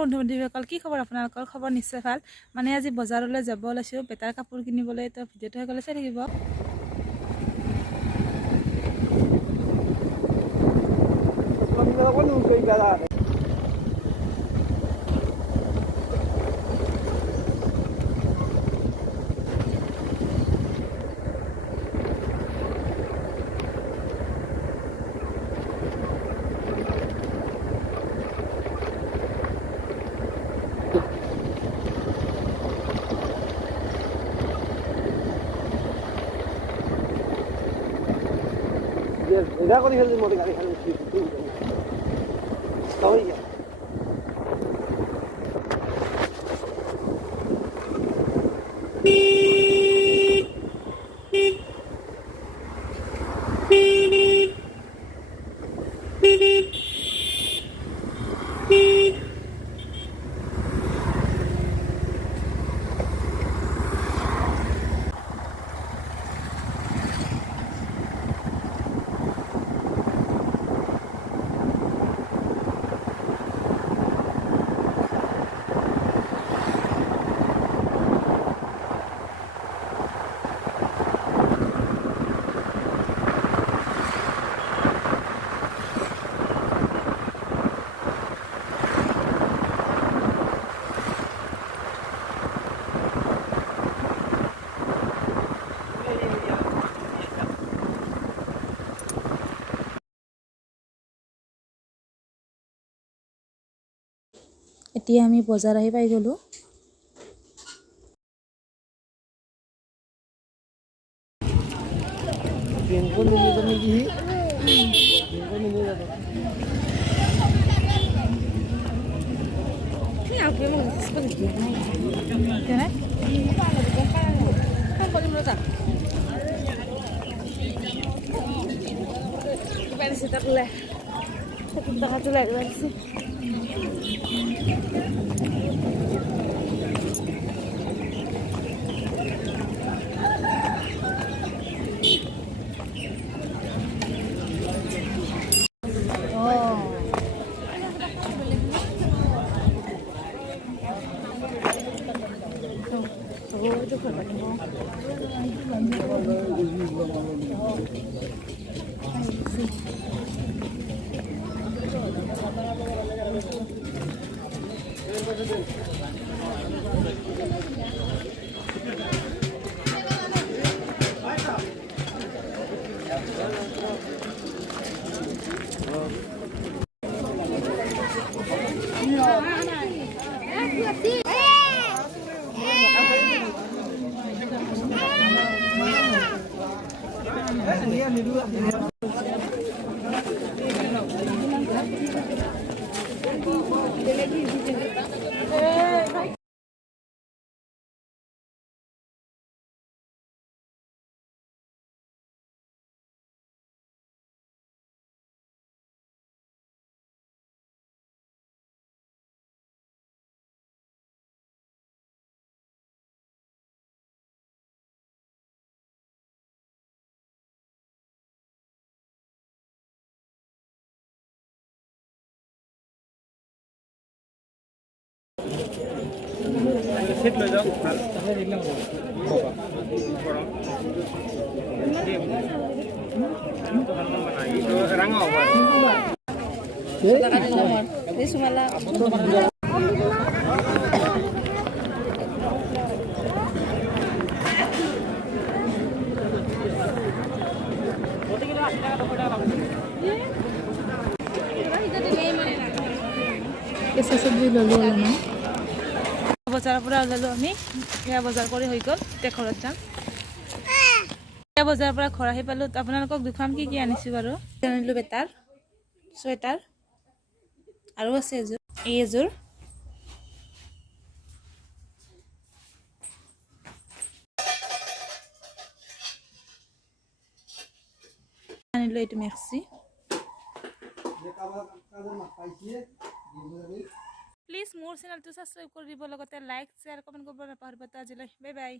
বন্ধু বান্ধৱীসকল কি খবৰ আপোনালোকৰ খবৰ নিশ্চয় ভাল মানে আজি বজাৰলৈ যাব ওলাইছোঁ বেটাৰ কাপোৰ কিনিবলৈ তো ভিডিঅ'টো সকলোৱে চাই থাকিব Udah kok dihilangin mau dikali-kali gitu. Tahu ya? এতিয়া আমি বজাৰ আহি পাই গলো Handphone ini kan lagi. Handphone ini ada. Ini apa yang mau seperti ini? Kan? Kan boleh menurut aku. Kita di situ dulu. Kita kat dulu lagi sih. Set lo jauh. Tapi ini mau. Kurang. Itu rangau. Kita kasih nomor. Ini semalam. Esa sabji lolo na. বজাৰৰ পৰা ওলালো আমি এয়া বজাৰ কৰি হৈ গ'ল এতিয়া ঘৰত যাম এয়া বজাৰৰ পৰা ঘৰ আহি পালো আপোনালোকক দুখাম কি আনিছো বাৰু আনিলো বেটাৰ চুৱেটাৰ আৰু আছে এযোৰ এই এযোৰ আনিলো এইটো মেক্সি প্লিজ মোৰ চেনেলটো সাবস্ক্ৰাইব কৰি দিব লগতে লাইক শ্বেয়াৰ কমেন্ট কৰিব নাপাহৰিব আজিলৈ বাই বাই